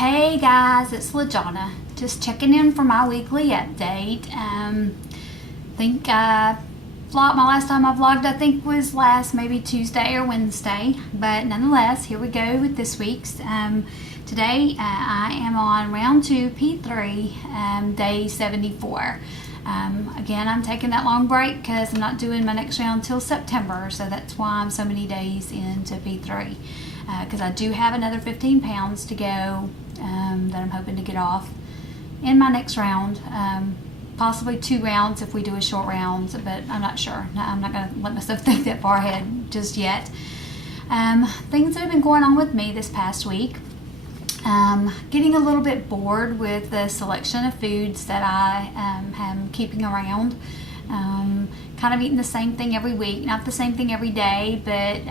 Hey guys, it's LaJonna. Just checking in for my weekly update. Think I vlogged, my last time I vlogged I think was maybe Tuesday or Wednesday, but nonetheless, here we go with this week's. Today I am on round 2, P3, day 74. Again, I'm taking that long break because I'm not doing my next round till September, so that's why I'm so many days into P3. Because I do have another 15 pounds to go that I'm hoping to get off in my next round. Possibly 2 rounds if we do a short round, but I'm not sure. I'm not going to let myself think that far ahead just yet. Things that have been going on with me this past week. Getting a little bit bored with the selection of foods that I am keeping around. Kind of eating the same thing every week, not the same thing every day, but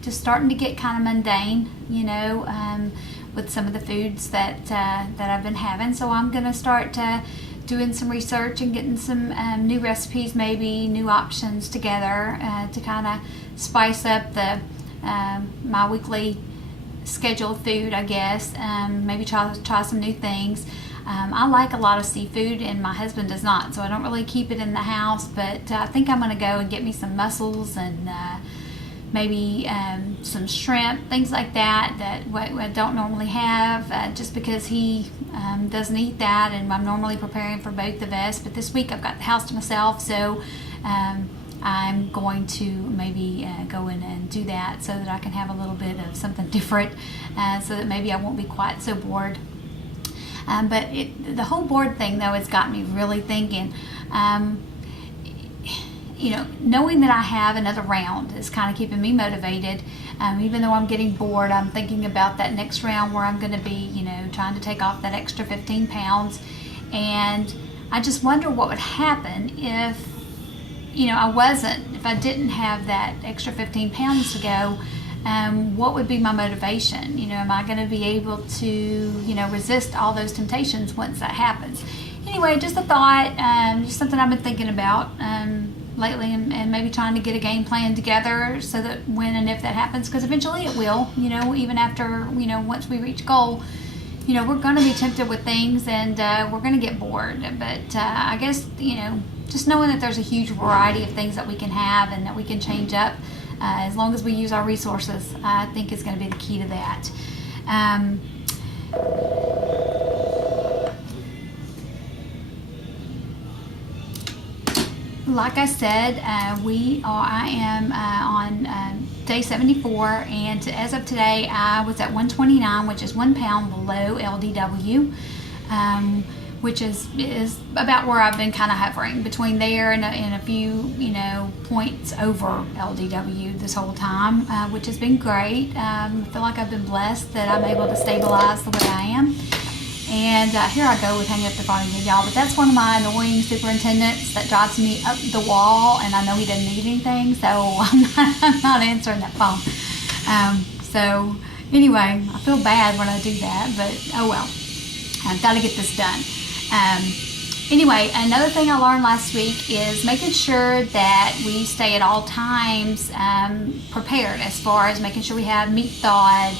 just starting to get kind of mundane, with some of the foods that I've been having. So I'm going to start doing some research and getting some new recipes, maybe new options together to kind of spice up my weekly schedule of food, I guess. Maybe try some new things. I like a lot of seafood, and my husband does not, so I don't really keep it in the house, but I think I'm going to go and get me some mussels and maybe some shrimp, things like that I don't normally have, just because he doesn't eat that, and I'm normally preparing for both of us. But this week I've got the house to myself, so I'm going to maybe go in and do that so that I can have a little bit of something different, so that maybe I won't be quite so bored. But the whole board thing, though, has got me really thinking. Knowing that I have another round is kind of keeping me motivated. Even though I'm getting bored, I'm thinking about that next round where I'm going to be, trying to take off that extra 15 pounds. And I just wonder what would happen if, if I didn't have that extra 15 pounds to go. What would be my motivation? Am I going to be able to, resist all those temptations once that happens? Anyway, just a thought, just something I've been thinking about lately, and maybe trying to get a game plan together so that when and if that happens, because eventually it will, even after, once we reach goal, we're going to be tempted with things, and we're going to get bored. But I guess, just knowing that there's a huge variety of things that we can have and that we can change up, as long as we use our resources, I think is going to be the key to that. Like I said, I am on day 74, and as of today, I was at 129, which is 1 pound below LDW. Which is about where I've been kind of hovering, between there and a few, points over LDW this whole time, which has been great. I feel like I've been blessed that I'm able to stabilize the way I am. And here I go with hanging up the phone again, y'all, but that's one of my annoying superintendents that drives me up the wall, and I know he doesn't need anything, so I'm not answering that phone. So anyway, I feel bad when I do that, but oh well, I've got to get this done. Anyway, another thing I learned last week is making sure that we stay at all times prepared, as far as making sure we have meat thawed,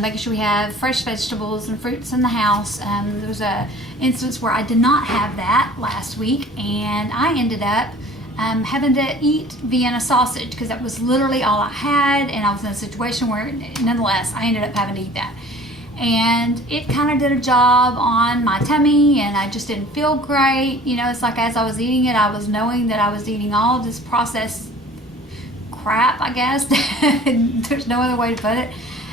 making sure we have fresh vegetables and fruits in the house. There was a instance where I did not have that last week, and I ended up having to eat Vienna sausage because that was literally all I had, and I was in a situation where, nonetheless, I ended up having to eat that. And it kind of did a job on my tummy, and I just didn't feel great. It's like as I was eating it, I was knowing that I was eating all of this processed crap, I guess. There's no other way to put it.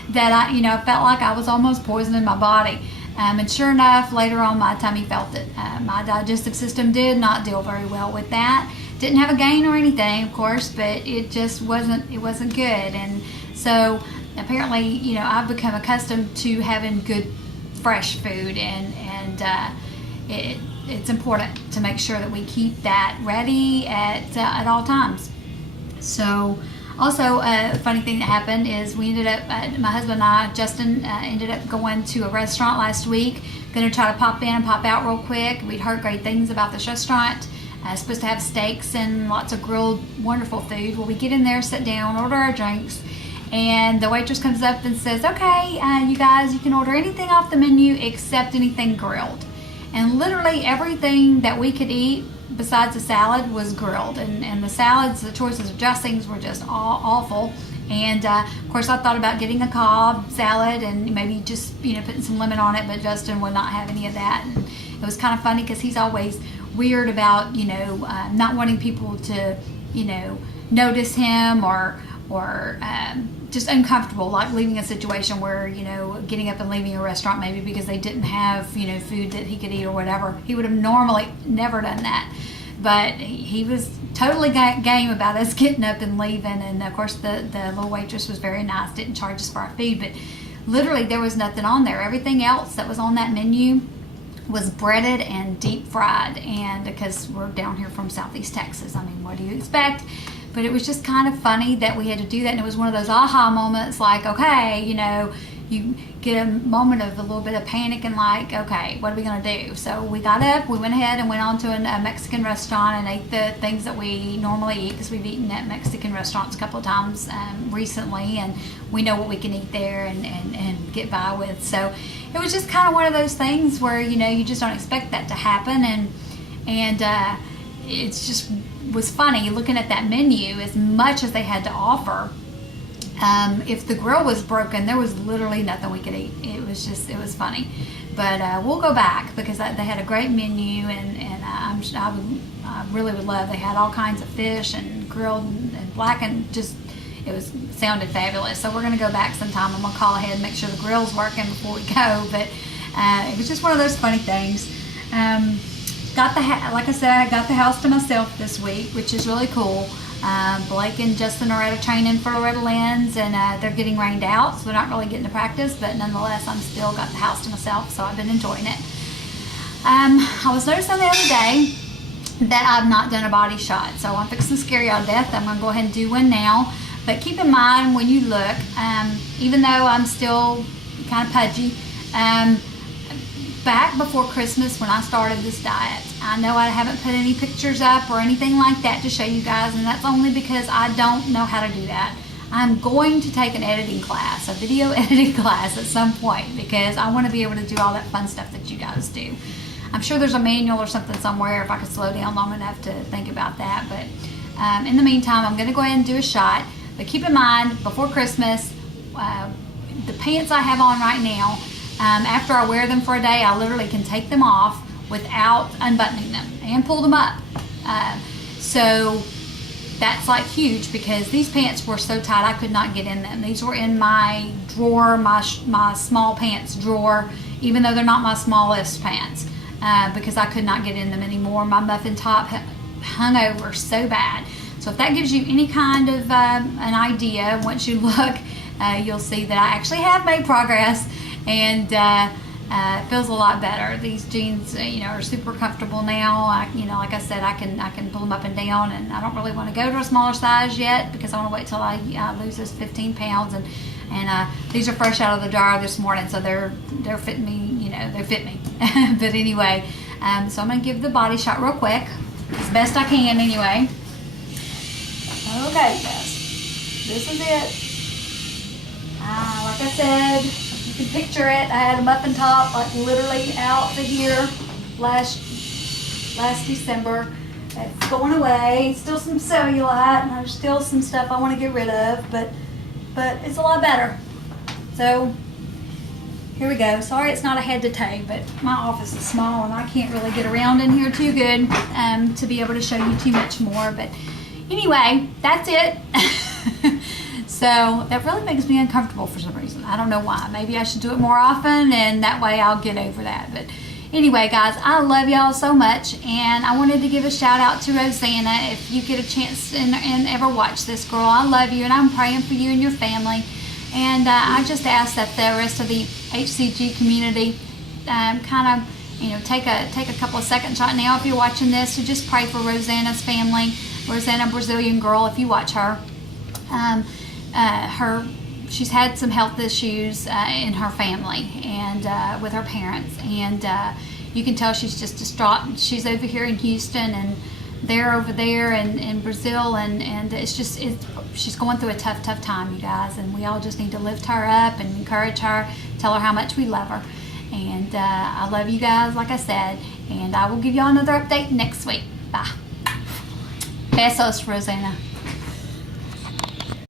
That I felt like I was almost poisoning my body. And sure enough, later on, my tummy felt it. My digestive system did not deal very well with that. Didn't have a gain or anything, of course, but it just wasn't good. And so apparently, I've become accustomed to having good, fresh food, and it's important to make sure that we keep that ready at all times. So, also, a funny thing that happened is we ended up, my husband and I, Justin, ended up going to a restaurant last week. Going to try to pop in and pop out real quick. We'd heard great things about this restaurant. Supposed to have steaks and lots of grilled, wonderful food. Well, we get in there, sit down, order our drinks, And the waitress comes up and says, okay, you guys, you can order anything off the menu except anything grilled. And literally everything that we could eat besides the salad was grilled. And the salads, the choices of dressings were just awful. And of course I thought about getting a Cobb salad and maybe just, putting some lemon on it, but Justin would not have any of that. And it was kind of funny because he's always weird about, not wanting people to, notice him or just uncomfortable, like leaving a situation where, getting up and leaving a restaurant maybe because they didn't have, food that he could eat or whatever. He would have normally never done that. But he was totally game about us getting up and leaving. And of course the little waitress was very nice, didn't charge us for our food, but literally there was nothing on there. Everything else that was on that menu was breaded and deep fried. And because we're down here from Southeast Texas, I mean, what do you expect? But it was just kind of funny that we had to do that. And it was one of those aha moments, like, okay, you get a moment of a little bit of panic and like, okay, what are we going to do? So we got up, we went ahead and went on to a Mexican restaurant and ate the things that we normally eat, because we've eaten at Mexican restaurants a couple of times recently, and we know what we can eat there and get by with. So it was just kind of one of those things where, you just don't expect that to happen. And it's just was funny looking at that menu, as much as they had to offer. If the grill was broken, there was literally nothing we could eat. It was funny. But we'll go back because they had a great menu, and I really would love. They had all kinds of fish and grilled and blackened. It sounded fabulous. So we're going to go back sometime. I'm going to call ahead and make sure the grill's working before we go. But it was just one of those funny things. Like I said, I got the house to myself this week, which is really cool. Blake and Justin are at a training for Loretta Lynn's, and they're getting rained out, so they're not really getting to practice, but nonetheless, I'm still got the house to myself, so I've been enjoying it. I was noticing the other day that I've not done a body shot, so I'm fixing to scare y'all to death. I'm going to go ahead and do one now, but keep in mind when you look, even though I'm still kind of pudgy, back before Christmas when I started this diet, I know I haven't put any pictures up or anything like that to show you guys, and that's only because I don't know how to do that. I'm going to take an editing class, a video editing class at some point, because I want to be able to do all that fun stuff that you guys do. I'm sure there's a manual or something somewhere if I could slow down long enough to think about that, but in the meantime, I'm going to go ahead and do a shot. But keep in mind, before Christmas, the pants I have on right now, after I wear them for a day, I literally can take them off without unbuttoning them and pull them up. So that's like huge, because these pants were so tight I could not get in them. These were in my drawer, my small pants drawer, even though they're not my smallest pants, because I could not get in them anymore. My muffin top hung over so bad. So if that gives you any kind of an idea, once you look, you'll see that I actually have made progress. And it feels a lot better. These jeans, are super comfortable now. Like I said, I can pull them up and down, and I don't really want to go to a smaller size yet because I want to wait till I lose this 15 pounds. And these are fresh out of the dryer this morning, so they're fitting me. They fit me. But anyway, so I'm gonna give the body shot real quick, as best I can anyway. Okay, guys, this is it. Like I said. You can picture it. I had a muffin top like literally out to here last December. It's going away. Still some cellulite, and there's still some stuff I want to get rid of, but it's a lot better. So here we go. Sorry it's not a head to toe, but my office is small and I can't really get around in here too good to be able to show you too much more. But anyway, that's it. So that really makes me uncomfortable for some reason. I don't know why. Maybe I should do it more often, and that way I'll get over that. But anyway, guys, I love y'all so much, and I wanted to give a shout out to Rosanna. If you get a chance and ever watch this, girl, I love you, and I'm praying for you and your family. And I just ask that the rest of the HCG community kind of, take a couple of seconds right now if you're watching this to just pray for Rosanna's family. Rosanna, Brazilian girl, if you watch her. She's had some health issues in her family and with her parents, and you can tell she's just distraught. She's over here in Houston, and they're over there in Brazil, and she's going through a tough time, you guys, and we all just need to lift her up and encourage her, tell her how much we love her. And I love you guys, like I said, and I will give y'all another update next week. Bye. Besos, Rosanna.